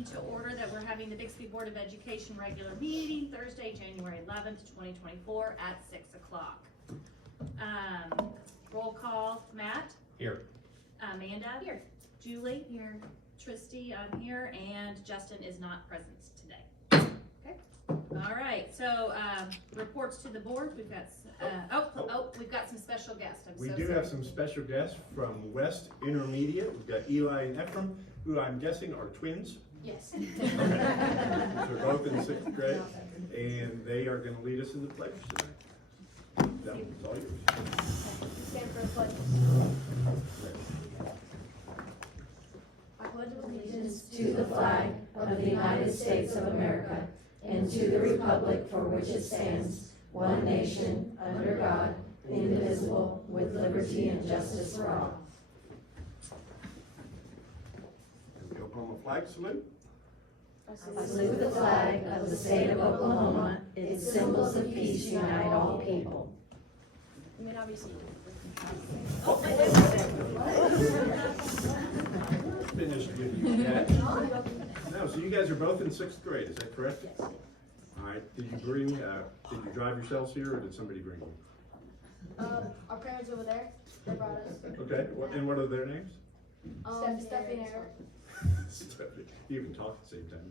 meeting to order that we're having the Bixby Board of Education regular meeting Thursday, January 11th, 2024 at 6 o'clock. Roll call, Matt? Here. Amanda? Here. Julie? Here. Tristy, I'm here, and Justin is not present today. Okay. All right, so reports to the board. We've got, we've got some special guests. We do have some special guests from West Intermediate. We've got Eli and Ephraim, who I'm guessing are twins. Yes. Okay. So they're both in 6th grade, and they are going to lead us in the pledge tonight. That one's all yours. Stand for the pledge. I pledge allegiance to the flag of the United States of America and to the republic for which it stands, one nation, under God, indivisible, with liberty and justice for all. And the Oklahoma flag salute. I salute the flag of the state of Oklahoma. Its symbols of peace unite all people. I mean, obviously. Finished giving you that. No, so you guys are both in 6th grade, is that correct? Yes. All right, did you drive yourselves here, or did somebody bring you? Our parents over there, they brought us. Okay, and what are their names? Stephanie and Eric. You can talk at the same time.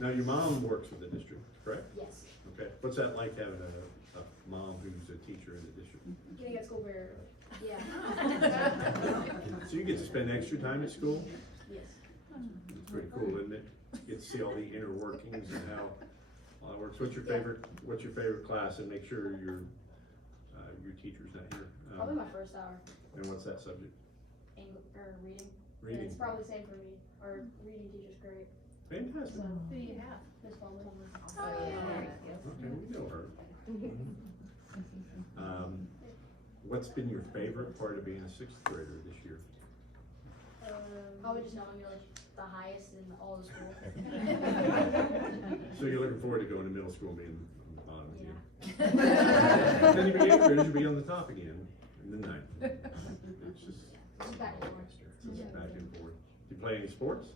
Now, your mom works with the district, correct? Yes. Okay, what's that like having a mom who's a teacher in the district? Getting at school very early. Yeah. So you get to spend extra time at school? Yes. It's pretty cool, isn't it? You get to see all the inner workings and how all that works. What's your favorite class? And make sure your teacher's not here. Probably my first hour. And what's that subject? Reading. Reading. It's probably the same for me. Our reading teacher's great. Fantastic. So, who do you have? Miss Bowman. Okay, we know her. What's been your favorite part of being a 6th grader this year? Probably just knowing you're like the highest in all the school. So you're looking forward to going to middle school and being on the bottom again? Then you be 8th graders, you'll be on the top again in the 9th. It's just Back and forth. just back and forth. Do you play any sports?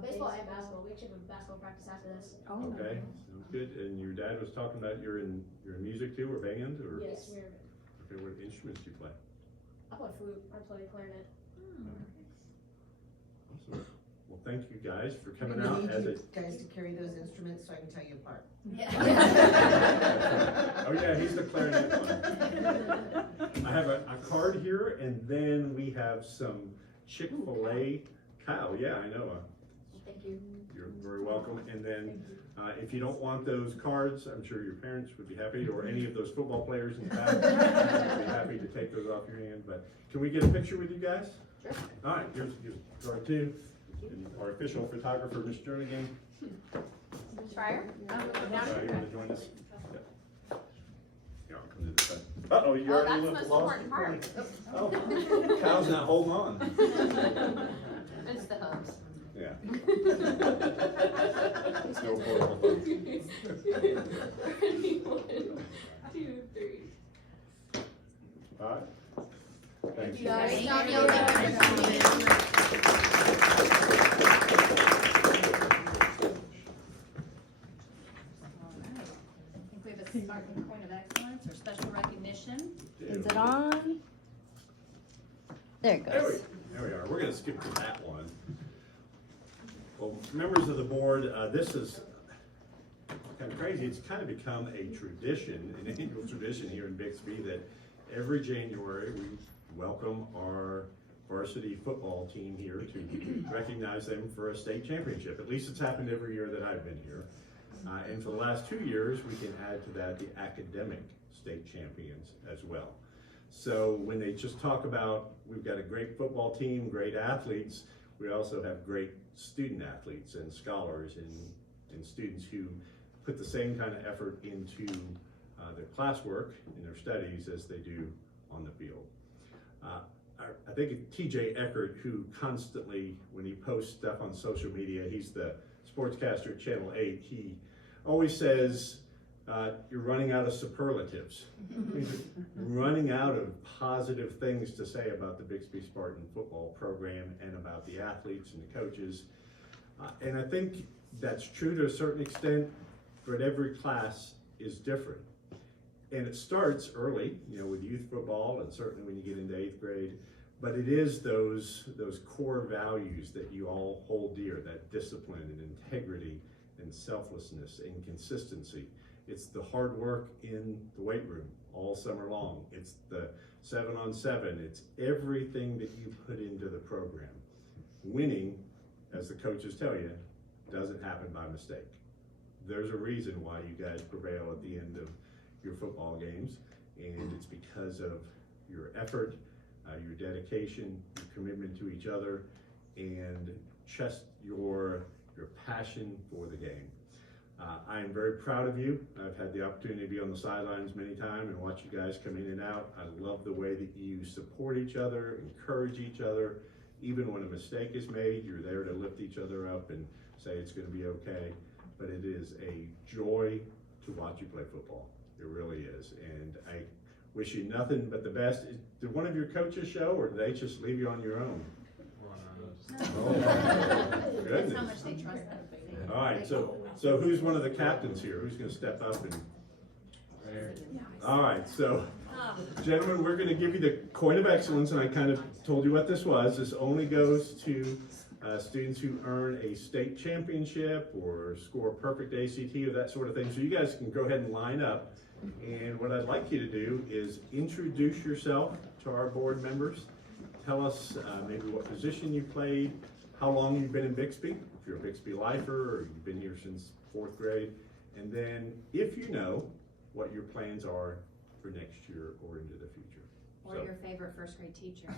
Baseball and basketball. We actually have a basketball practice after this. Okay, sounds good. And your dad was talking about you're in music too, or band, or? Yes, we're. Okay, what instruments do you play? I play flute. I play clarinet. Awesome. Well, thank you guys for coming I'm gonna out need as you a. guys to carry those instruments so I can tell you apart. Oh yeah, he's the clarinet one. I have a card here, and then we have some Chick-fil-A. Kyle, yeah, I know. Thank you. You're very welcome. And then if you don't want those cards, I'm sure your parents would be happy, or any of those football players in the back would be happy to take those off your hand. But can we get a picture with you guys? Sure. All right, here's card 2. And our official photographer, Miss Jernigan. Schreier? You want to join us? Yeah. Here, I'll come to this side. Uh-oh, you already left the lost. Oh, Kyle's not holding on. It's the hubs. Yeah. It's no portable phone. 1, 2, 3. All right. Thank you. guys. Thank you. I think we have a starting point of excellence or special recognition. Is it on? There it goes. There we are. We're going to skip to that one. Well, members of the board, this is kind of crazy. It's kind of become a tradition, an annual tradition here in Bixby, that every January we welcome our varsity football team here to recognize them for a state championship. At least it's happened every year that I've been here. And for the last 2 years, we can add to that the academic state champions as well. So when they just talk about, we've got a great football team, great athletes, we also have great student athletes and scholars and students who put the same kind of effort into their classwork and their studies as they do on the field. I think TJ Eckert, who constantly, when he posts stuff on social media, he's the sportscaster at Channel 8, he always says, you're running out of superlatives. Running out of positive things to say about the Bixby Spartan football program and about the athletes and the coaches. And I think that's true to a certain extent, but every class is different. And it starts early, you know, with youth football and certainly when you get into 8th grade. But it is those core values that you all hold dear, that discipline and integrity and selflessness and consistency. It's the hard work in the weight room all summer long. It's the 7-on-7. It's everything that you put into the program. Winning, as the coaches tell you, doesn't happen by mistake. There's a reason why you guys prevail at the end of your football games, and it's because of your effort, your dedication, your commitment to each other, and just your passion for the game. I am very proud of you. I've had the opportunity to be on the sidelines many times and watch you guys come in and out. I love the way that you support each other, encourage each other. Even when a mistake is made, you're there to lift each other up and say it's going to be okay. But it is a joy to watch you play football. It really is. And I wish you nothing but the best. Did one of your coaches show, or did they just leave you on your own? Oh, That's goodness. how much they trust them. All right, so who's one of the captains here? Who's going to step up and? All right, so gentlemen, we're going to give you the coin of excellence, and I kind of told you what this was. This only goes to students who earn a state championship or score perfect ACT or that sort of thing. So you guys can go ahead and line up. And what I'd like you to do is introduce yourself to our board members. Tell us maybe what position you played, how long you've been in Bixby, if you're a Bixby lifer or you've been here since 4th grade, and then if you know what your plans are for next year or into the future. Or your favorite first grade teacher.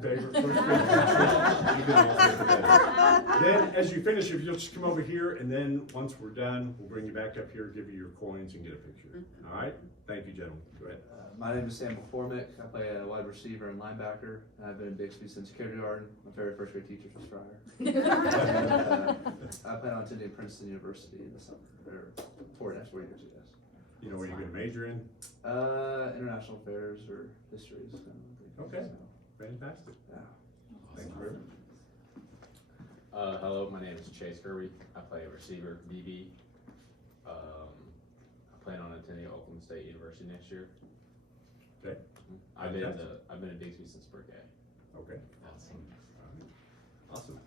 Favorite first grade teacher. You can also put that in. Then as you finish, if you'll just come over here, and then once we're done, we'll bring you back up here, give you your coins and get a picture. All right? Thank you, gentlemen. Go ahead. My name is Sam McCormick. I play a wide receiver and linebacker, and I've been in Bixby since kindergarten. My favorite first grade teacher was Fryer. I plan on attending Princeton University in the summer, or 4 years, I guess. You know what you're going to major in? International affairs or histories. Okay. Fantastic. Yeah. Thank you very much. Hello, my name is Chase Kirby. I play receiver, DB. I plan on attending Oklahoma State University next year. Okay. I've been in Bixby since pre-K. Okay. Awesome. Awesome.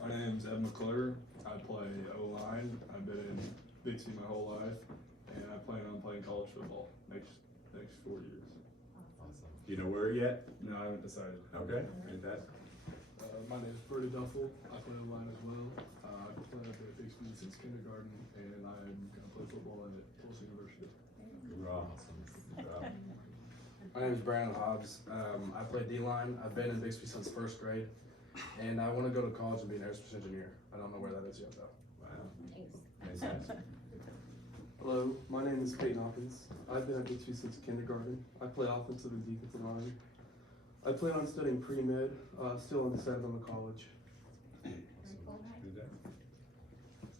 My name's Ed McClure. I play O-line. I've been in Bixby my whole life, and I plan on playing college football next 4 years. Do you know where yet? No, I haven't decided. Okay. Fantastic. My name is Brody Duffel. I play O-line as well. I've been at Bixby since kindergarten, and I'm going to play football at Tulsa University. My name is Brandon Hobbs. I play D-line. I've been in Bixby since 1st grade, and I want to go to college and be an aerospace engineer. I don't know where that is yet, though. Wow. Fantastic. Hello, my name is Peyton Hawkins. I've been at Bixby since kindergarten. I play offensive and defensive line. I plan on studying pre-med, still undecided on the college.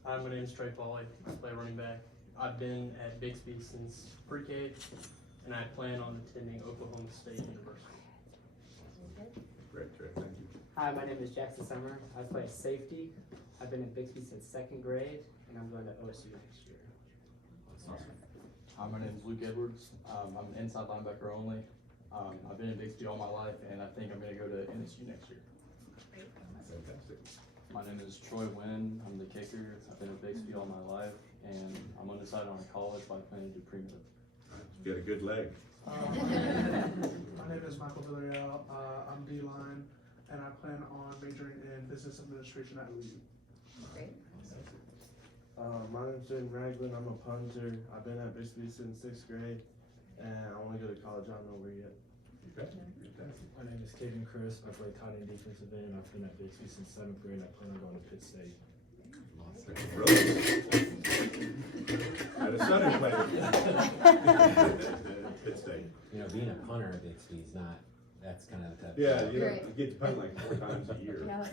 Hi, my name is Trey Pauly. I play running back. I've been at Bixby since pre-K, and I plan on attending Oklahoma State University. Great, Trey. Thank you. Hi, my name is Jackson Summer. I play safety. I've been at Bixby since 2nd grade, and I'm going to OSU next year. Awesome. Hi, my name is Luke Edwards. I'm an inside linebacker only. I've been in Bixby all my life, and I think I'm going to go to NSU next year. Fantastic. My name is Troy Wynn. I'm the kicker. I've been in Bixby all my life, and I'm undecided on college, but I plan to do pre-med. You got a good leg. My name is Michael Villarreal. I'm D-line, and I plan on majoring in business administration at OU. Great. My name's Jaden Ragland. I'm a punter. I've been at Bixby since 6th grade, and I want to go to college. I don't know where yet. Okay. Fantastic. My name is Caden Chris. I play tight end defensive end. I've been at Bixby since 7th grade. I plan on going to Pitt State. Brilliant. I had a son who played at Pitt State. You know, being a punter at Bixby is not, that's kind of tough. Yeah, you know, you get to punt like 4 times a year. Not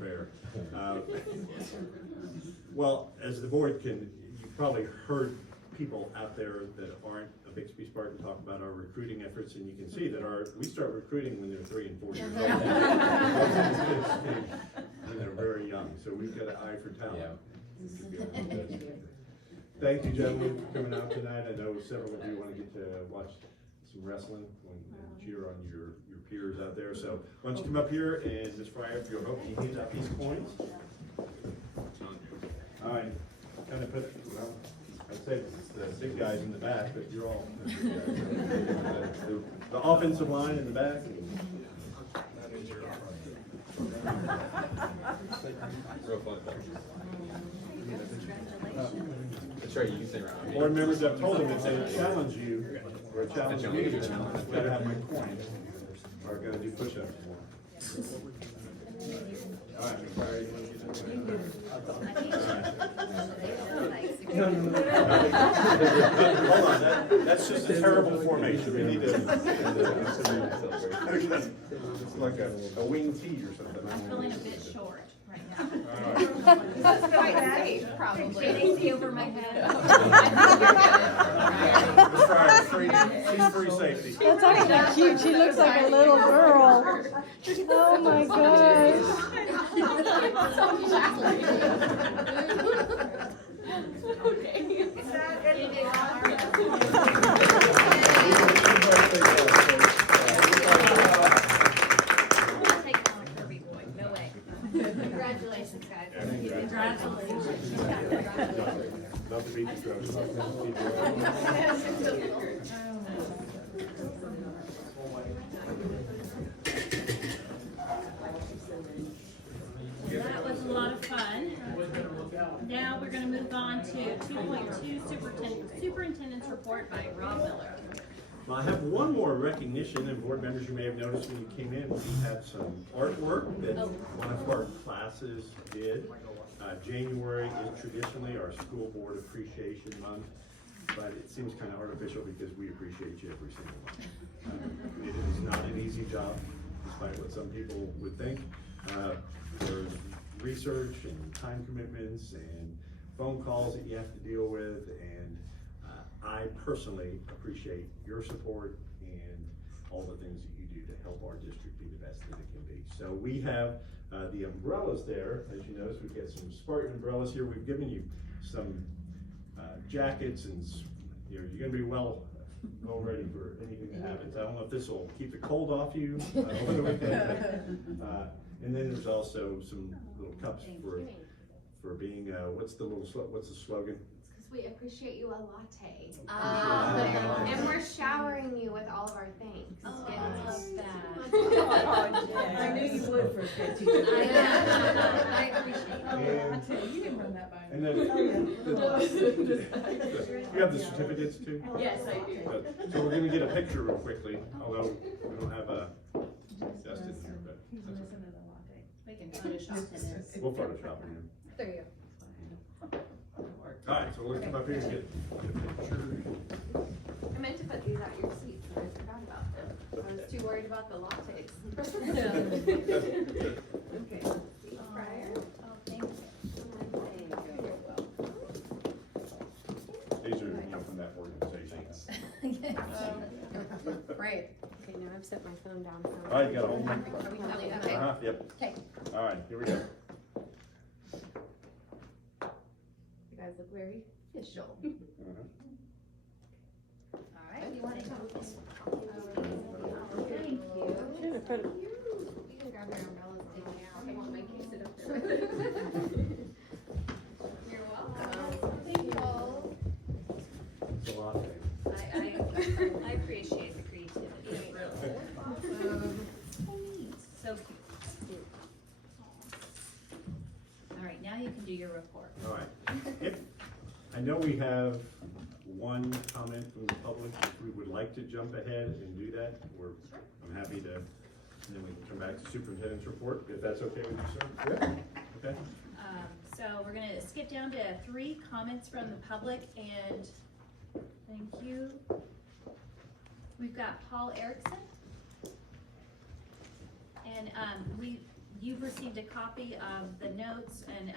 fair. Well, as the board can, you probably heard people out there that aren't a Bixby Spartan talk about our recruiting efforts, and you can see that we start recruiting when they're 3 and 4 years old. When they're very young, so we've got an eye for talent. Thank you, gentlemen, for coming out tonight. I know several of you want to get to watch some wrestling and cheer on your peers out there. So why don't you come up here, and Ms. Fryer, if you'll help me hand out these coins. All right, kind of put, well, I'd say it's the big guys in the back, but you're all the offensive line in the back. Real fun. That's right, you can stay around. Board members, I've told them if they challenge you, or challenge me to challenge, I've got to have my coin, or I've got to do push-ups. All right, Ms. Fryer, you want to get Hold on, that's just a terrible formation. We need to. It's like a wing tee or something. I'm feeling a bit short right now. That's quite safe, probably. Can they see over my head? Ms. Fryer, she's free safety. That's actually cute. She looks like a little girl. Oh my gosh. Okay. Congratulations, guys. Congratulations. Love to beat you, Coach. That was a lot of fun. Now we're going to move on to 2.2 Superintendent's Report by Rob Miller. Well, I have one more recognition, and board members, you may have noticed when you came in, we had some artwork that one of our classes did. January is traditionally our school board appreciation month, but it seems kind of artificial because we appreciate you every single month. It is not an easy job, despite what some people would think. There's research and time commitments and phone calls that you have to deal with, and I personally appreciate your support and all the things that you do to help our district be the best that it can be. So we have the umbrellas there. As you notice, we've got some Spartan umbrellas here. We've given you some jackets, and you're gonna be well ready for anything that happens. I don't know if this will keep the cold off you over the weekend. And then there's also some little cups for being what's the slogan? We appreciate you a latte. And we're showering you with all of our thanks. Oh, I love that. I knew you would for a good teacher. I appreciate that. You didn't run that by me. And then, you have the certificates too? Yes, I do. So we're gonna get a picture real quickly, although we don't have a Justin here, but We can Photoshop it in. we'll Photoshop it in. There you go. All right, so we'll come up here and get a picture. I meant to put these at your seats, and I forgot about them. I was too worried about the lattes. Okay. Fryer. Oh, thank you. You're welcome. These are, from that organization. Great. Okay, now I've set my phone down. So All right, you got a whole one? Are we holding it? Okay. Yep. Okay. All right, here we go. You guys look very official. All right, you want to come? Thank you. You can grab your umbrellas and take me out. I won't make you sit up there. You're welcome. Thank you all. It's a lot of things. I appreciate the creativity. Really. So cute. All right, now you can do your report. All right. I know we have one comment from the public. If we would like to jump ahead and do that, I'm happy to, and then we can come back to superintendent's report, if that's okay with you, sir? Yeah. Okay. So we're gonna skip down to 3 comments from the public, and thank you. We've got Paul Erickson. And you've received a copy of the notes and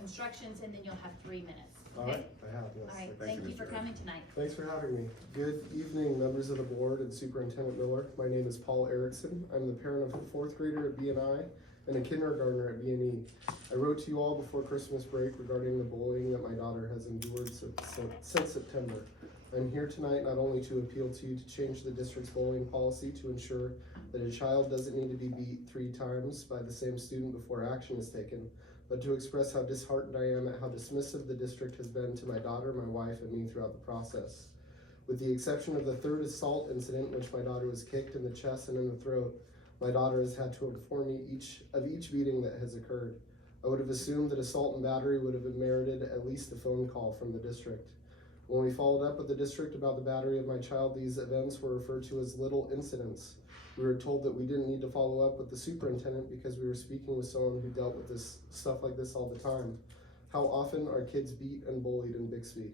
instructions, and then you'll have 3 minutes. All right, I have, yes. All right, Thank thank you, you for Mr. coming tonight. Thanks for having me. Good evening, members of the board and Superintendent Miller. My name is Paul Erickson. I'm the parent of a fourth grader at BNI and a kindergartner at B&E. I wrote to you all before Christmas break regarding the bullying that my daughter has endured since September. I'm here tonight not only to appeal to you to change the district's bullying policy to ensure that a child doesn't need to be beat 3 times by the same student before action is taken, but to express how disheartened I am at how dismissive the district has been to my daughter, my wife, and me throughout the process. With the exception of the 3rd assault incident in which my daughter was kicked in the chest and in the throat, my daughter has had to inform me of each beating that has occurred. I would have assumed that assault and battery would have merited at least a phone call from the district. When we followed up with the district about the battery of my child, these events were referred to as little incidents. We were told that we didn't need to follow up with the superintendent because we were speaking with someone who dealt with this stuff like this all the time. How often are kids beat and bullied in Bixby?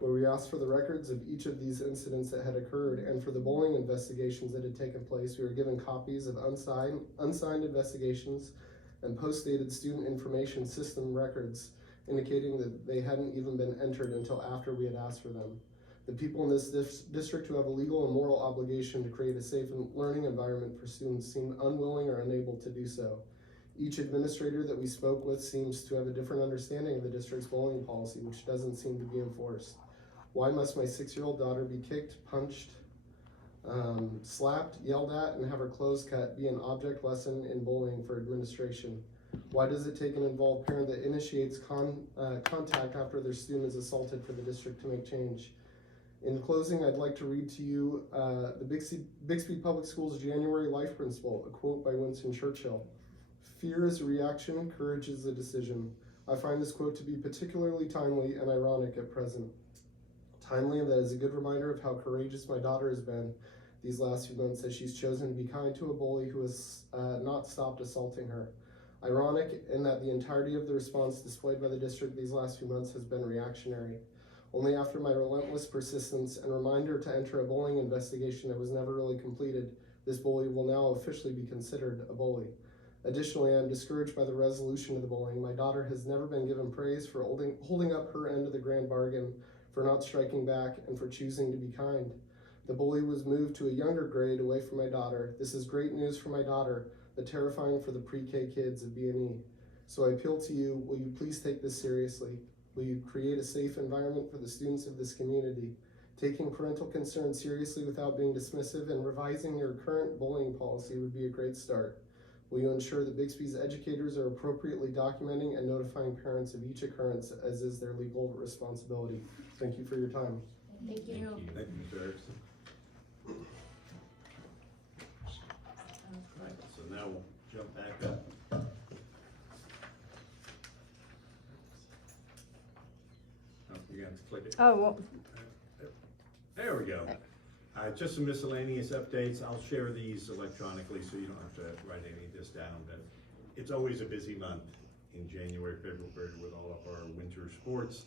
Where we asked for the records of each of these incidents that had occurred and for the bullying investigations that had taken place, we were given copies of unsigned investigations and post-dated student information system records indicating that they hadn't even been entered until after we had asked for them. The people in this district who have a legal and moral obligation to create a safe learning environment for students seem unwilling or unable to do so. Each administrator that we spoke with seems to have a different understanding of the district's bullying policy, which doesn't seem to be enforced. Why must my 6-year-old daughter be kicked, punched, slapped, yelled at, and have her clothes cut be an object lesson in bullying for administration? Why does it take an involved parent that initiates contact after their student is assaulted for the district to make change? In closing, I'd like to read to you the Bixby Public Schools January Life Principle, a quote by Winston Churchill. Fear is a reaction, courage is a decision. I find this quote to be particularly timely and ironic at present. Timely, and that is a good reminder of how courageous my daughter has been these last few months as she's chosen to be kind to a bully who has not stopped assaulting her. Ironic in that the entirety of the response displayed by the district these last few months has been reactionary. Only after my relentless persistence and reminder to enter a bullying investigation that was never really completed, this bully will now officially be considered a bully. Additionally, I am discouraged by the resolution of the bullying. My daughter has never been given praise for holding up her end of the grand bargain, for not striking back, and for choosing to be kind. The bully was moved to a younger grade away from my daughter. This is great news for my daughter, but terrifying for the pre-K kids of B&E. So I appeal to you, will you please take this seriously? Will you create a safe environment for the students of this community? Taking parental concern seriously without being dismissive and revising your current bullying policy would be a great start. Will you ensure that Bixby's educators are appropriately documenting and notifying parents of each occurrence as is their legal responsibility? Thank you for your time. Thank you. Thank you, Mr. Erickson. All right, so now we'll jump back up. Oh, you got to click it. Oh, well. There we go. Just some miscellaneous updates. I'll share these electronically so you don't have to write any of this down, but it's always a busy month in January, February with all of our winter sports.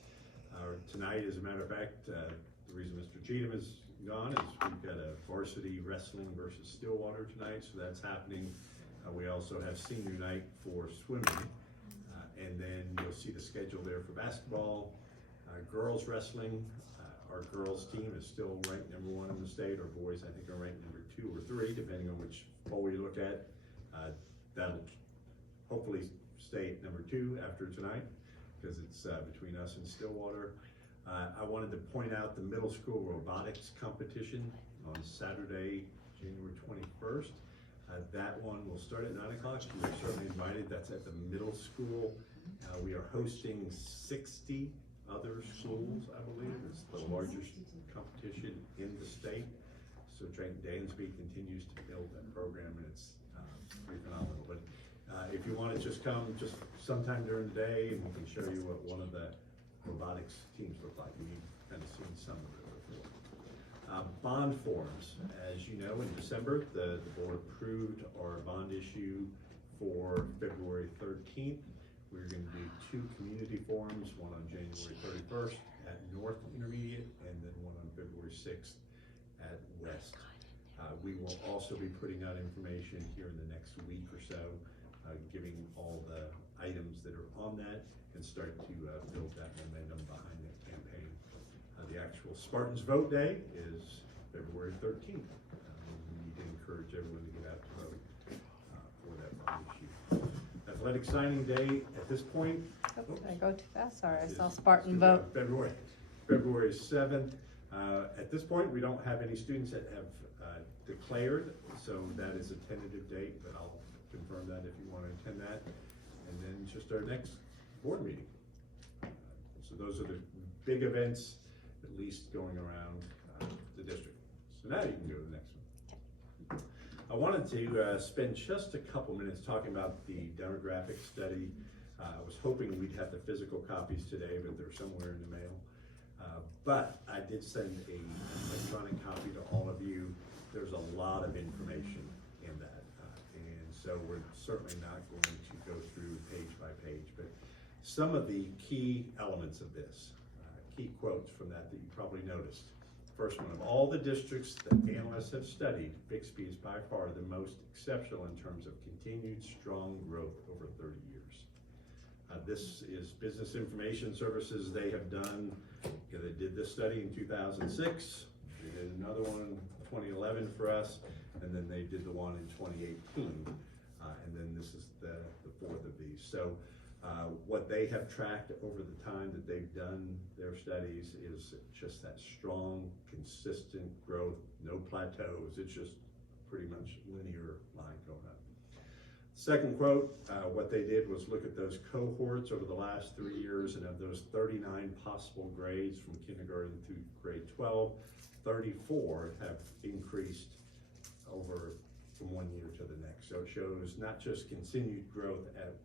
Tonight, as a matter of fact, the reason Mr. Cheatham is gone is we've got a varsity wrestling versus Stillwater tonight, so that's happening. We also have senior night for swimming, and then you'll see the schedule there for basketball, girls wrestling. Our girls team is still ranked #1 in the state. Our boys, I think, are ranked #2 or 3, depending on which poll you look at. That'll hopefully stay at #2 after tonight, because it's between us and Stillwater. I wanted to point out the middle school robotics competition on Saturday, January 21st. That one will start at 9 o'clock. You're certainly invited. That's at the middle school. We are hosting 60 other schools, I believe. It's the largest competition in the state. So Trenton Dansby continues to build that program, and it's pretty phenomenal. But if you want to just come just sometime during the day, and we can show you what one of the robotics teams look like. You've kind of seen some of it before. Bond forms. As you know, in December, the board approved our bond issue for February 13th. We're going to do 2 community forums, one on January 31st at North Intermediate, and then one on February 6th at West. We will also be putting out information here in the next week or so giving all the items that are on that and start to build that momentum behind that campaign. The actual Spartans Vote Day is February 13th. We need to encourage everyone to get out to vote for that bond issue. Athletic signing day at this point. Did I go too fast? Sorry, I is- saw Spartan is, vote. February 7th. At this point, we don't have any students that have declared, so that is a tentative date, but I'll confirm that if you want to attend that. And then just our next board meeting. So those are the big events, at least going around the district. So now you can go to the next one. I wanted to spend just a couple minutes talking about the demographic study. I was hoping we'd have the physical copies today, but they're somewhere in the mail. But I did send an electronic copy to all of you. There's a lot of information in that. And so we're certainly not going to go through page by page, but some of the key elements of this, key quotes from that you probably noticed. First one, of all the districts that analysts have studied, Bixby is by far the most exceptional in terms of continued strong growth over 30 years. This is Business Information Services. They have done, they did this study in 2006, they did another one in 2011 for us, and then they did the one in 2018, and then this is the fourth of these. So what they have tracked over the time that they've done their studies is just that strong, consistent growth, no plateaus. It's just pretty much linear line going up. Second quote, what they did was look at those cohorts over the last 3 years, and of those 39 possible grades from kindergarten through grade 12, 34 have increased over from 1 year to the next. So it shows not just continued growth at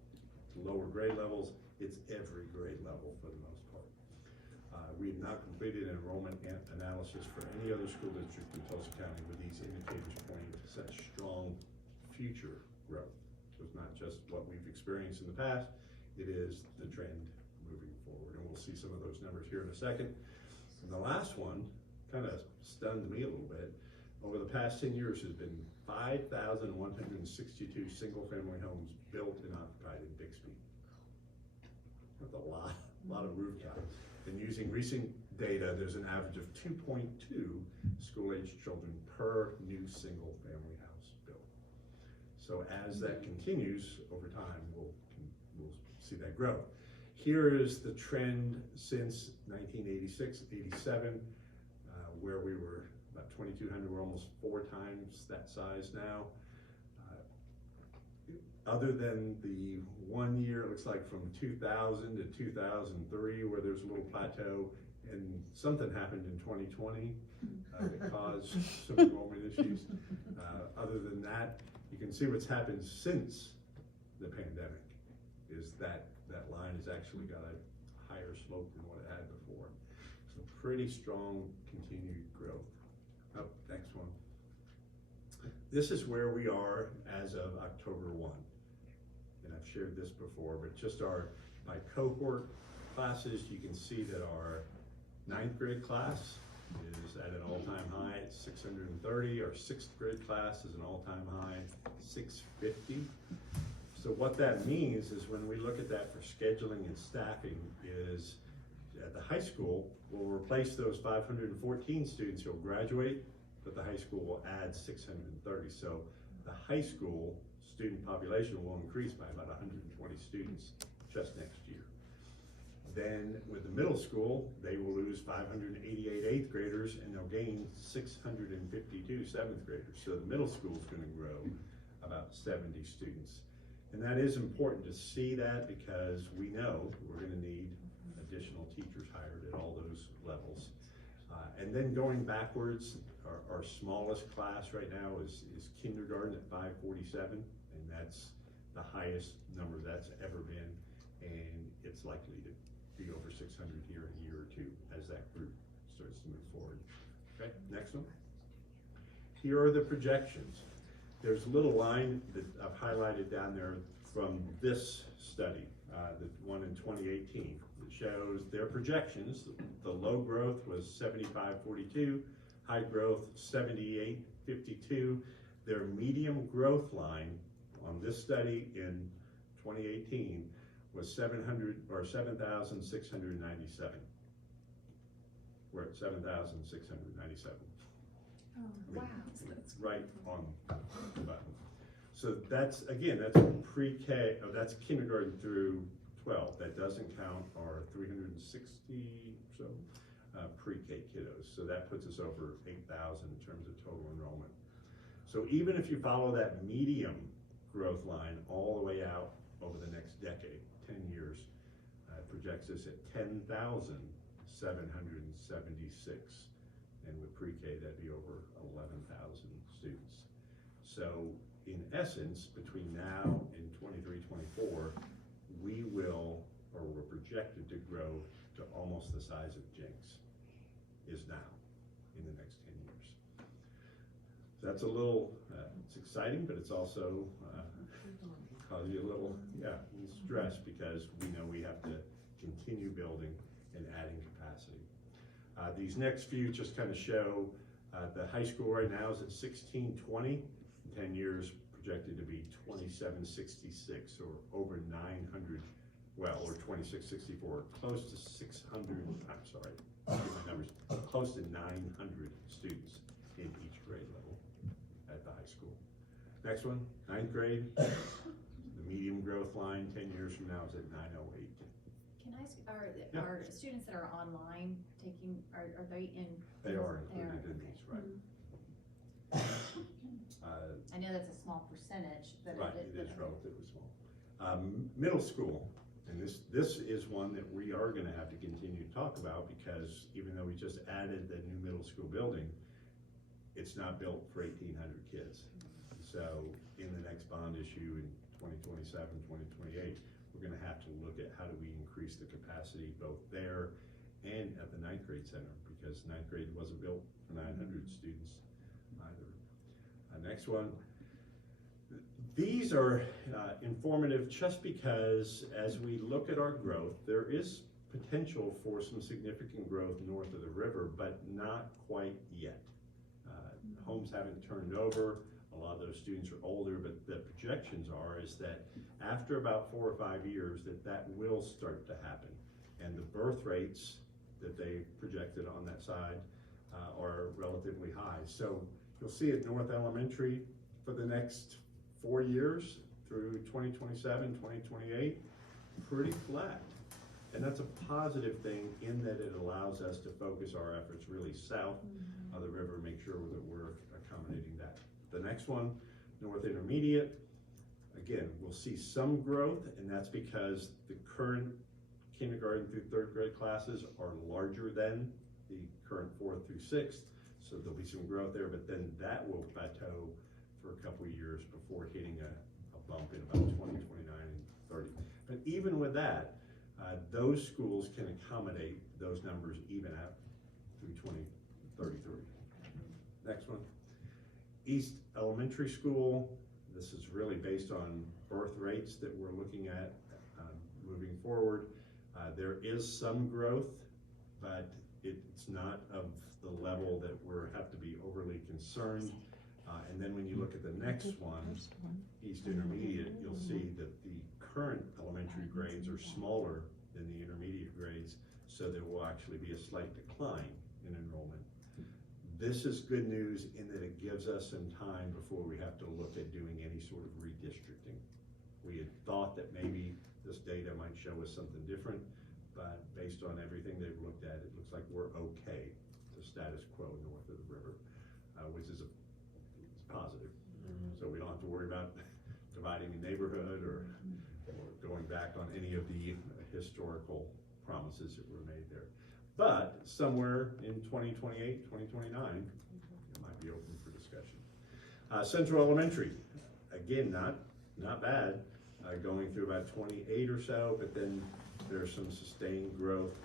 lower grade levels, it's every grade level for the most part. We have not completed an enrollment analysis for any other school district in Tulsa County with these indicators pointing to such strong future growth. So it's not just what we've experienced in the past, it is the trend moving forward. And we'll see some of those numbers here in a second. And the last one kind of stunned me a little bit. Over the past 10 years, there's been 5,162 single-family homes built and occupied in Bixby. That's a lot of rooftops. And using recent data, there's an average of 2.2 school-aged children per new single-family house built. So as that continues over time, we'll see that grow. Here is the trend since 1986, 87, where we were about 2,200, we're almost 4 times that size now. Other than the 1 year, it looks like from 2000 to 2003, where there's a little plateau, and something happened in 2020 that caused some enrollment issues. Other than that, you can see what's happened since the pandemic is that line has actually got a higher slope than what it had before. So pretty strong continued growth. Next one. This is where we are as of October 1. And I've shared this before, but just by cohort classes, you can see that our 9th grade class is at an all-time high at 630. Our 6th grade class is an all-time high, 650. So what that means is when we look at that for scheduling and staffing is at the high school, we'll replace those 514 students who'll graduate, but the high school will add 630. So the high school student population will increase by about 120 students just next year. Then with the middle school, they will lose 588 8th graders and they'll gain 652 7th graders. So the middle school is going to grow about 70 students. And that is important to see that because we know we're going to need additional teachers hired at all those levels. And then going backwards, our smallest class right now is kindergarten at 547, and that's the highest number that's ever been, and it's likely to be over 600 here in a year or two as that group starts to move forward. Okay, next one. Here are the projections. There's a little line that I've highlighted down there from this study, the one in 2018. It shows their projections. The low growth was 75.42, high growth 78.52. Their medium growth line on this study in 2018 was 7,697. We're at 7,697. Oh, wow. That's Right on the button. So that's, again, that's pre-K, that's kindergarten through 12. That doesn't count our 360 so pre-K kiddos. So that puts us over 8,000 in terms of total enrollment. So even if you follow that medium growth line all the way out over the next decade, 10 years, projects us at 10,776. And with pre-K, that'd be over 11,000 students. So in essence, between now and 23, 24, we will, or we're projected to grow to almost the size of Jenks is now in the next 10 years. So that's a little, it's exciting, but it's also causes you a little stress because we know we have to continue building and adding capacity. These next few just kind of show the high school right now is at 1620, 10 years projected to be 2766 or over 900, well, or 2664, close to 600, I'm sorry, my numbers, close to 900 students in each grade level at the high school. Next one, 9th grade, the medium growth line 10 years from now is at 908. Can I ask, are students that are online taking, are they in? They are included in these, right? I know that's a small percentage, but right, it is relatively small. Middle school, and this is one that we are going to have to continue to talk about because even though we just added the new middle school building, it's not built for 1,800 kids. So in the next bond issue in 2027, 2028, we're going to have to look at how do we increase the capacity both there and at the 9th grade center because 9th grade wasn't built for 900 students either. Next one. These are informative just because as we look at our growth, there is potential for some significant growth north of the river, but not quite yet. Homes haven't turned over. A lot of those students are older, but the projections are is that after about 4 or 5 years that will start to happen. And the birth rates that they projected on that side are relatively high. So you'll see at North Elementary for the next 4 years through 2027, 2028, pretty flat. And that's a positive thing in that it allows us to focus our efforts really south of the river, make sure that we're accommodating that. The next one, North Intermediate, again, we'll see some growth, and that's because the current kindergarten through 3rd grade classes are larger than the current 4th through 6th, so there'll be some growth there, but then that will plateau for a couple of years before hitting a bump in about 2029 and 30. But even with that, those schools can accommodate those numbers even out through 2033. Next one. East Elementary School, this is really based on birth rates that we're looking at moving forward. There is some growth, but it's not of the level that we have to be overly concerned. And then when you look at the next one, East Intermediate, you'll see that the current elementary grades are smaller than the intermediate grades, so there will actually be a slight decline in enrollment. This is good news in that it gives us some time before we have to look at doing any sort of redistricting. We had thought that maybe this data might show us something different, but based on everything they've looked at, it looks like we're okay to status quo north of the river, which is positive. So we don't have to worry about dividing a neighborhood or going back on any of the historical promises that were made there. But somewhere in 2028, 2029, it might be open for discussion. Central Elementary, again, not bad, going through about 28 or so, but then there's some sustained growth.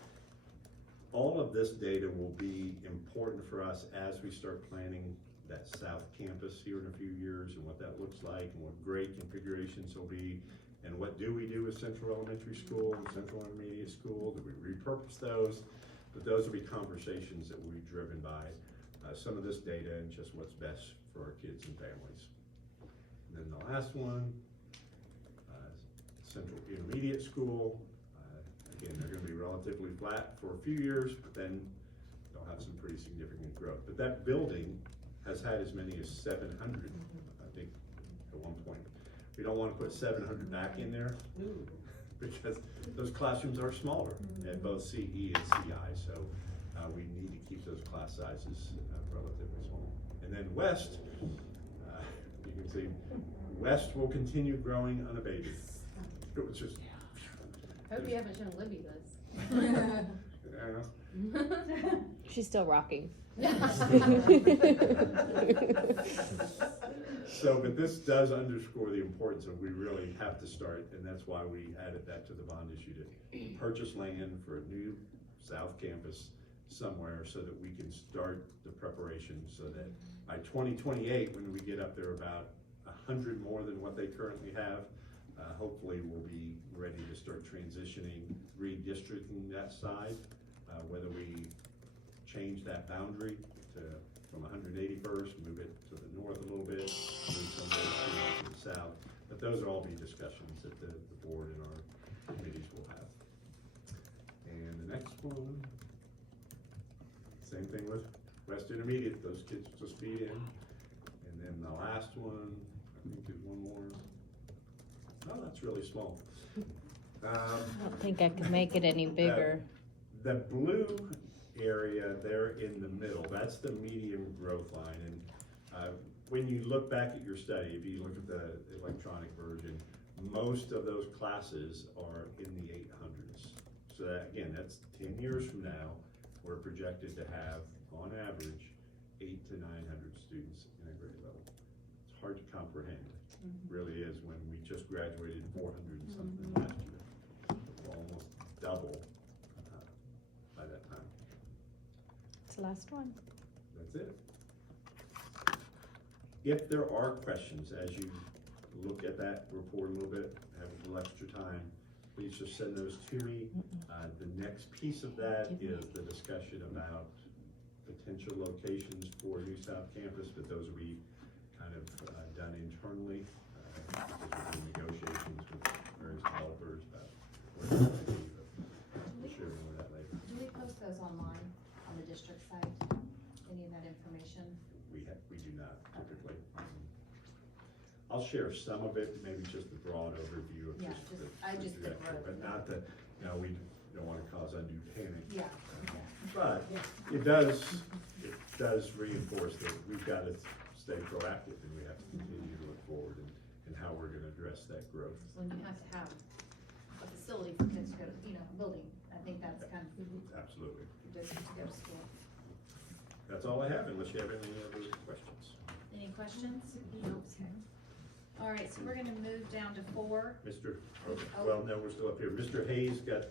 All of this data will be important for us as we start planning that South Campus here in a few years and what that looks like and what grade configurations will be and what do we do with Central Elementary School and Central Intermediate School. Do we repurpose those? But those will be conversations that will be driven by some of this data and just what's best for our kids and families. And then the last one, Central Intermediate School. Again, they're gonna be relatively flat for a few years, but then they'll have some pretty significant growth. But that building has had as many as 700, I think, at one point. We don't wanna put 700 back in there because those classrooms are smaller at both CE and CI, so we need to keep those class sizes relatively small. And then West, you can see, West will continue growing unabated. It was just. Hope you haven't shown Libby this. I know. She's still rocking. So, but this does underscore the importance of we really have to start, and that's why we added that to the bond issue, to purchase land for a new South Campus somewhere so that we can start the preparation so that by 2028, when we get up there about 100 more than what they currently have, hopefully we'll be ready to start transitioning, redistricting that side, whether we change that boundary from 181st, move it to the north a little bit, move some of those students to the south. But those will all be discussions that the board and our committees will have. And the next one, same thing with West Intermediate, those kids just feed in. And then the last one, I think there's one more. Oh, that's really small. I don't think I could make it any bigger. The blue area there in the middle, that's the medium growth line. And when you look back at your study, if you look at the electronic version, most of those classes are in the 800s. So that, again, that's 10 years from now, we're projected to have, on average, 800 to 900 students in a grade level. It's hard to comprehend. Really is, when we just graduated 400 and something last year. We'll almost double by that time. It's the last one. That's it. If there are questions as you look at that report a little bit, have a little extra time, please just send those to me. The next piece of that is the discussion about potential locations for New South Campus, but those will be kind of done internally. Because we're in negotiations with various developers about where they're going to be, but we'll share more of that later. Do we post those online on the district site? Any of that information? We do not typically. I'll share some of it, maybe just the broad overview of Yeah, just the trajectory, growth. but not the, we don't want to cause undue panic. Yeah. But it does reinforce that we've got to stay proactive and we have to continue to look forward and how we're going to address that growth. When you have to have a facility for kids to go to, a building, I think that's kind of. Absolutely. Just to go to school. That's all I have, unless you have any other questions. Any questions? All right, so we're gonna move down to 4. Well, no, we're still up here. Mr. Hayes got,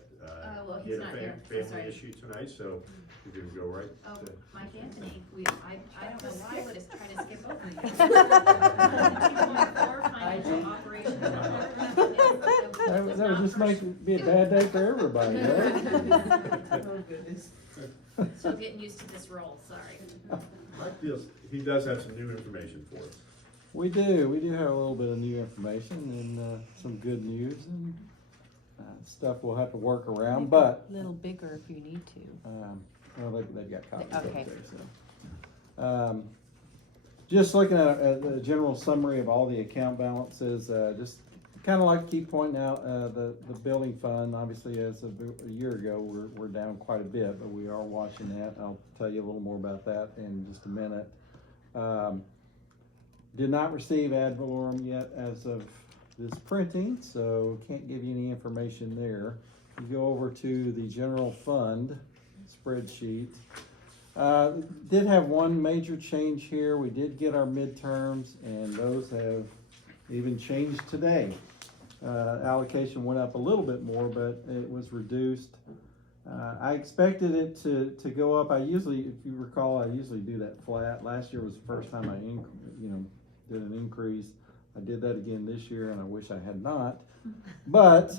well, he he's had a not here. So family sorry. issue tonight, so we can go right Oh, to. Mike Anthony, I don't know why I would have tried to skip over you. 2.4, financial operations. That would just be a bad day for everybody, right? Oh, goodness. Still getting used to this role, sorry. Mike he does have some new information for us. We do have a little bit of new information and some good news and stuff we'll have to work around, but. A little bigger if you need to. Well, they've got copies up Okay. there, so. Just looking at the general summary of all the account balances, just kind of like to keep pointing out the building fund. Obviously, as of a year ago, we're down quite a bit, but we are watching that. I'll tell you a little more about that in just a minute. Did not receive ad valorem yet as of this printing, so can't give you any information there. You go over to the general fund spreadsheet. Did have one major change here. We did get our midterms, and those have even changed today. Allocation went up a little bit more, but it was reduced. I expected it to go up. If you recall, I usually do that flat. Last year was the first time I did an increase. I did that again this year, and I wish I had not. But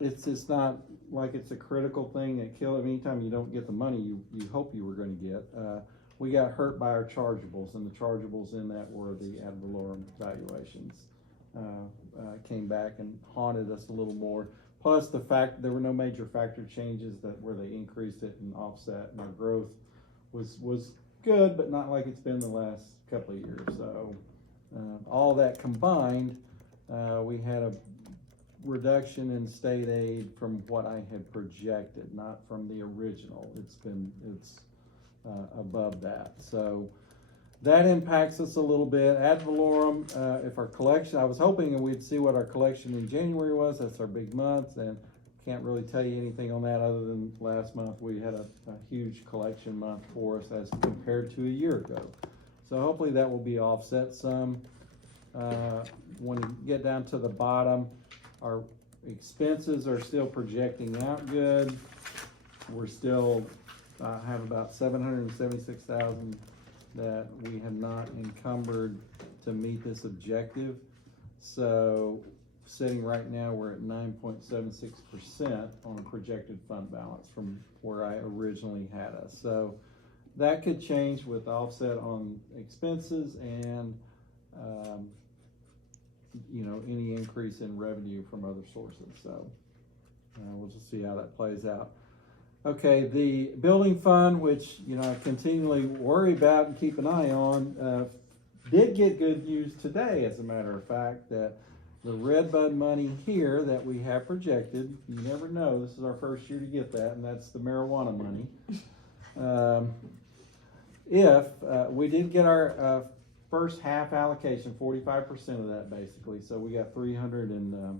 it's not like it's a critical thing that anytime you don't get the money you hope you were going to get. We got hurt by our chargeables, and the chargeables in that were the ad valorem valuations. came back and haunted us a little more. Plus the fact there were no major factor changes where they increased it and offset, and our growth was good, but not like it's been the last couple of years. So all that combined, we had a reduction in state aid from what I had projected, not from the original. It's above that. So that impacts us a little bit. Ad valorem, if our collection, I was hoping we'd see what our collection in January was. That's our big month, and can't really tell you anything on that other than last month we had a huge collection month for us as compared to a year ago. So hopefully that will be offset some. When you get down to the bottom, our expenses are still projecting out good. We're still have about $776,000 that we have not encumbered to meet this objective. So sitting right now, we're at 9.76% on a projected fund balance from where I originally had us. So that could change with offset on expenses and any increase in revenue from other sources. So we'll just see how that plays out. Okay, the building fund, which I continually worry about and keep an eye on, did get good news today, as a matter of fact, that the Redbud money here that we have projected, you never know, this is our first year to get that, and that's the marijuana money. If we did get our first half allocation, 45% of that basically, so we got 373,000.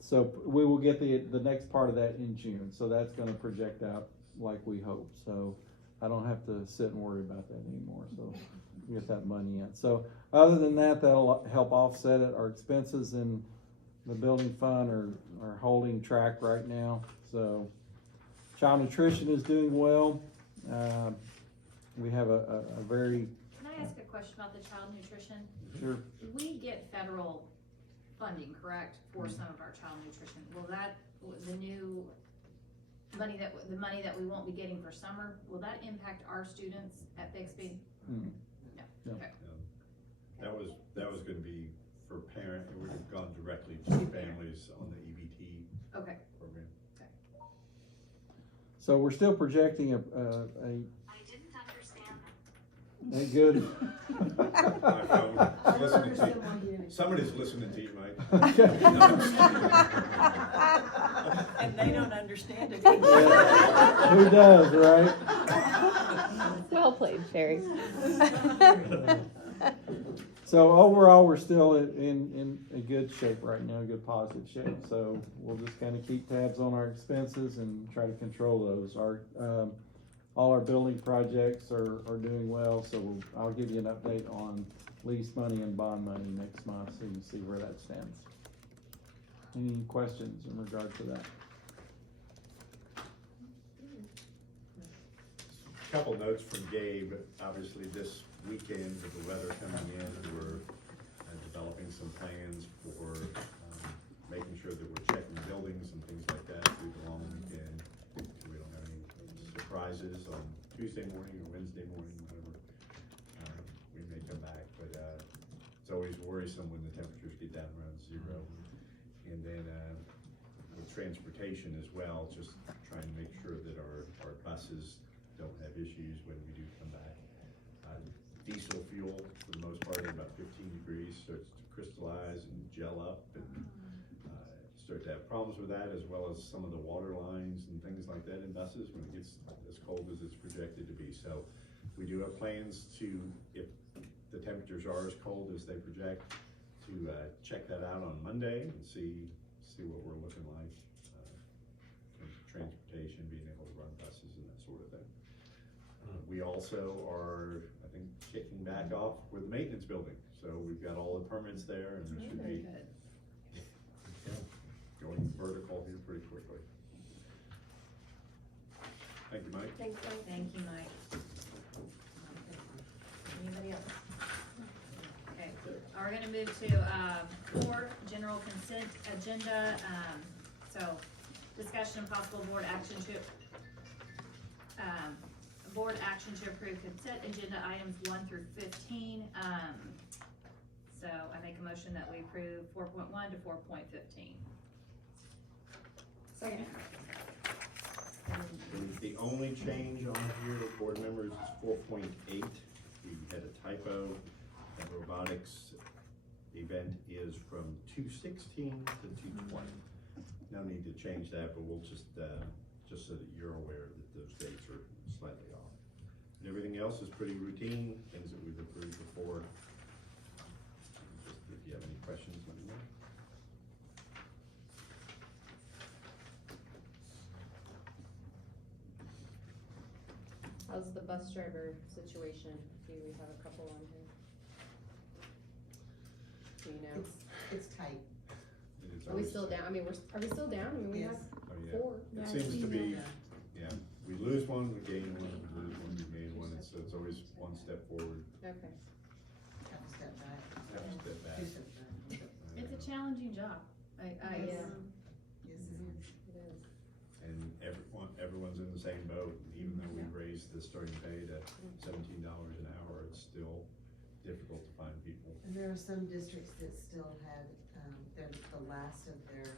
So we will get the next part of that in June. So that's going to project out like we hope. So I don't have to sit and worry about that anymore. So we get that money in. So other than that, that'll help offset it. Our expenses in the building fund are holding track right now. So child nutrition is doing well. We have a very... Can I ask a question about the child nutrition? Sure. We get federal funding, correct, for some of our child nutrition. Will that, the new money the money that we won't be getting for summer, will that impact our students at Bixby? Mm. No. No. Okay. That was going to be for parent. It would have gone directly to families on the EBT Okay. program. Okay. So we're still projecting a good. Somebody's listening to you, Mike. And they don't understand it. Yeah. Who does, right? Well played, Sherry. So overall, we're still in a good shape right now, good positive shape. So we'll just kind of keep tabs on our expenses and try to control those. All our building projects are doing well, so I'll give you an update on lease money and bond money next month so you can see where that stands. Any questions in regard to that? A couple notes from Gabe. Obviously, this weekend with the weather coming in, we're developing some plans for making sure that we're checking buildings and things like that through the long weekend. So we don't have any surprises on Tuesday morning or Wednesday morning, whatever. We may come back, but it's always worrisome when the temperatures get down around 0. And then with transportation as well, just trying to make sure that our buses don't have issues when we do come back. Diesel fuel, for the most part, at about 15 degrees, starts to crystallize and gel up, and start to have problems with that, as well as some of the water lines and things like that in buses when it gets as cold as it's projected to be. So we do have plans to, if the temperatures are as cold as they project, to check that out on Monday and see what we're looking like in transportation, being able to run buses and that sort of thing. We also are, I think, kicking back off with the maintenance building. So we've got all the permits there, and we should be going vertical here pretty quickly. Thank you, Mike. Thanks, Mike. Thank you, Mike. Anybody else? Okay, we're gonna move to 4, general consent agenda. So discussion and possible board action to board action to approve consent agenda items 1 through 15. So I make a motion that we approve 4.1 to 4.15. Second. And the only change on here, board members, is 4.8. We had a typo. That robotics event is from 2/16 to 2/20. No need to change that, but we'll just so that you're aware that those dates are slightly off. And everything else is pretty routine, things that we've approved before. Just if you have any questions, let me know. How's the bus driver situation? Do we have a couple on here? Do you know? It's tight. It is Are we always- still down? I mean, are we still down? I mean, we Yes. have Oh, yeah. 4. It seems to be, yeah, we lose one, we gain one, we lose one, we gain one, so it's always one step forward, Okay. Have to step back. half a step back. 2 steps back. It's a challenging job. Yes, Yeah. it is. It is. And everyone's in the same boat, even though we raised the starting pay to $17 an hour, it's still difficult to find people. And there are some districts that still had, they're the last of their,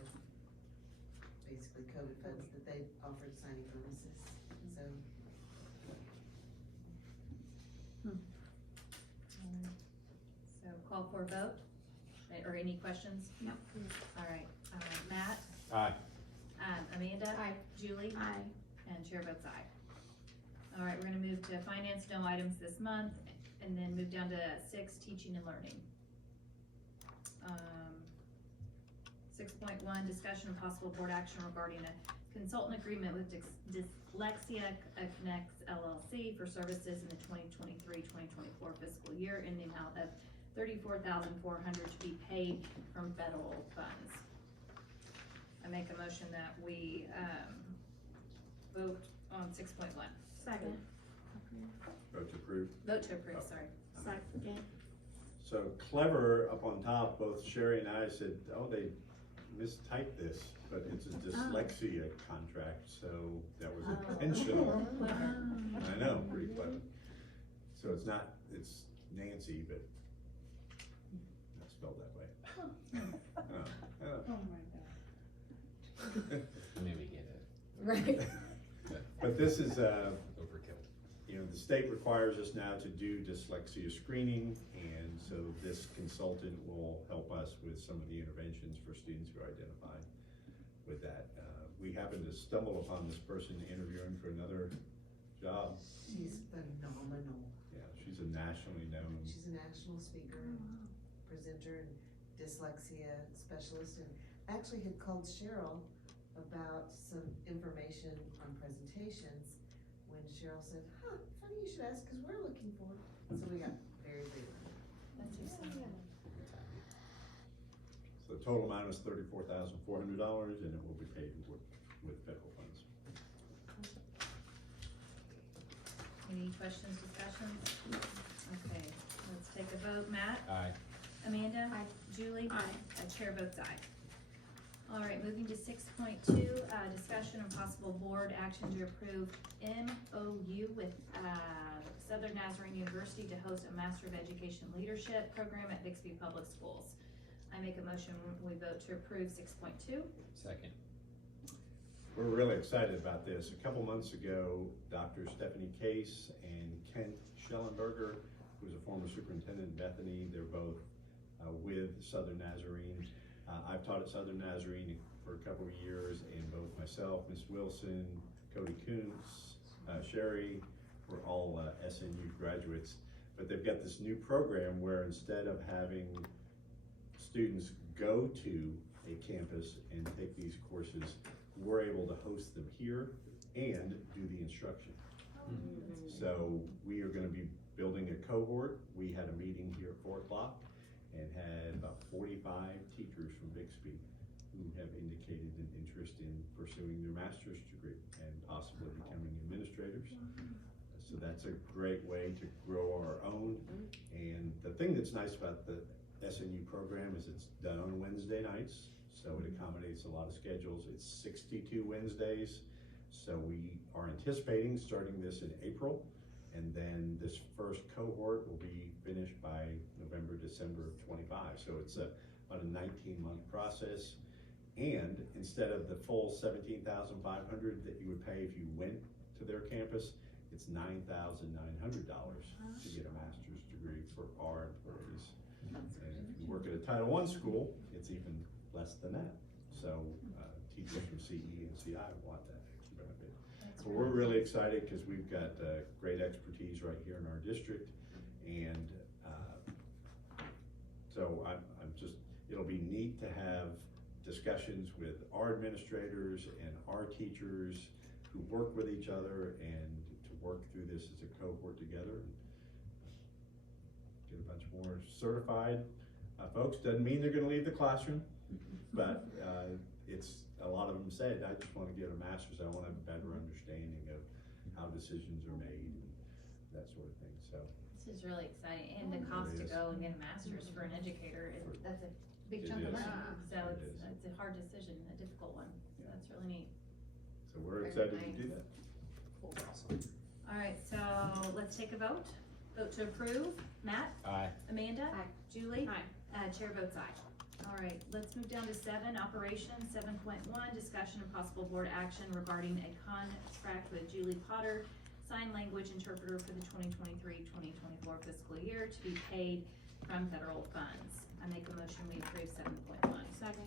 basically COVID funds that they offered signing bonuses, so. So call for a vote, or any questions? No. All right, Matt? Aye. Amanda? Aye. Julie? Aye. And chair votes aye. All right, we're gonna move to finance, no items this month, and then move down to 6, teaching and learning. 6.1, discussion of possible board action regarding a consultant agreement with Dyslexia Connects LLC for services in the 2023-2024 fiscal year in the amount of $34,400 to be paid from federal funds. I make a motion that we, vote on 6.1. Second. Vote to approve. Vote to approve, sorry. Second. So Clever up on top, both Sherry and I said, oh, they mistyped this, but it's a dyslexia contract, so that was intentional. I know, pretty clever. So it's not, it's Nancy, but not spelled that way. Oh my God. Maybe get it. Right. But this is, Overkill. you know, the state requires us now to do dyslexia screening, and so this consultant will help us with some of the interventions for students who are identified with that. We happened to stumble upon this person interviewing for another job. She's phenomenal. Yeah, she's a nationally known. She's a national speaker, presenter, and dyslexia specialist, and actually had called Cheryl about some information on presentations when Cheryl said, huh, funny you should ask, because we're looking for it. So we got very big. That's exciting. So the total amount is $34,400, and it will be paid with federal funds. Any questions, discussions? Okay, let's take a vote. Matt? Aye. Amanda? Aye. Julie? Aye. Chair votes aye. All right, moving to 6.2, discussion and possible board action to approve MOU with Southern Nazarene University to host a Master of Education Leadership program at Bixby Public Schools. I make a motion, we vote to approve 6.2. Second. We're really excited about this. A couple months ago, Dr. Stephanie Case and Kent Schellenberger, who's a former superintendent in Bethany, they're both with Southern Nazarene. I've taught at Southern Nazarene for a couple of years, and both myself, Ms. Wilson, Cody Kuntz, Sherry, we're all SNU graduates. But they've got this new program where instead of having students go to a campus and take these courses, we're able to host them here and do the instruction. So we are gonna be building a cohort. We had a meeting here at 4 o'clock and had about 45 teachers from Bixby who have indicated an interest in pursuing their master's degree and possibly becoming administrators. So that's a great way to grow our own. And the thing that's nice about the SNU program is it's done on Wednesday nights, so it accommodates a lot of schedules. It's 62 Wednesdays. So we are anticipating starting this in April, and then this first cohort will be finished by November, December of '25. So it's about a 19-month process. And instead of the full $17,500 that you would pay if you went to their campus, it's $9,900 to get a master's degree for our employees. And if you work at a Title I school, it's even less than that. So teachers from CE and CI want that extra benefit. So we're really excited because we've got great expertise right here in our district. And so I'm just, it'll be neat to have discussions with our administrators and our teachers who work with each other and to work through this as a cohort together. Get a bunch more certified folks. Doesn't mean they're gonna leave the classroom, but it's, a lot of them said, I just wanna get a master's, I want a better understanding of how decisions are made and that sort of thing, so. This is really exciting, and the cost to go and get a master's for an educator, that's a big chunk of money. So it's a hard decision, a difficult one, so that's really neat. So we're excited to do that. Cool. All right, so let's take a vote. Vote to approve. Matt? Aye. Amanda? Aye. Julie? Aye. Chair votes aye. All right, let's move down to 7, operations. 7.1, discussion and possible board action regarding a contract with Julie Potter, sign language interpreter for the 2023-2024 fiscal year to be paid from federal funds. I make a motion we approve 7.1. Second.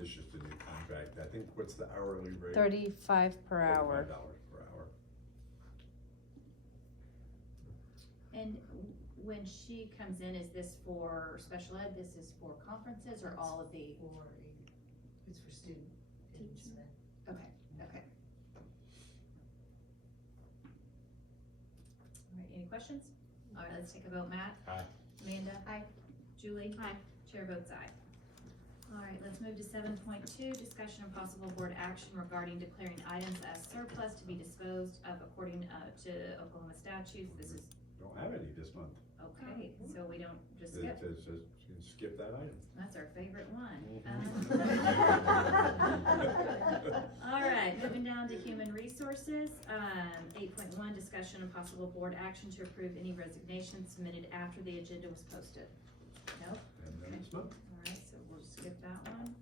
It's just a new contract. I think, what's the hourly rate? $35 per hour. $35 per hour. And when she comes in, is this for special ed, this is for conferences, or all of the? It's for student. Teaching. Okay, okay. All right, any questions? All right, let's take a vote. Matt? Aye. Amanda? Aye. Julie? Aye. Chair votes aye. All right, let's move to 7.2, discussion and possible board action regarding declaring items as surplus to be disposed of according to Oklahoma statutes. This is, Don't have any this month. okay, so we don't just skip. Skip that item. That's our favorite one. All right, moving down to human resources. 8.1, discussion and possible board action to approve any resignations submitted after the agenda was posted. Nope. And then this month. All right, so we'll skip that one.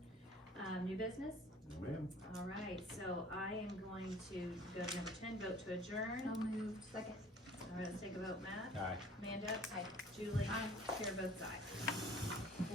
New business? No, ma'am. All right, so I am going to go to number 10, vote to adjourn. So moved. Second. All right, let's take a vote. Matt? Aye. Amanda? Aye. Julie? Aye. Chair votes aye.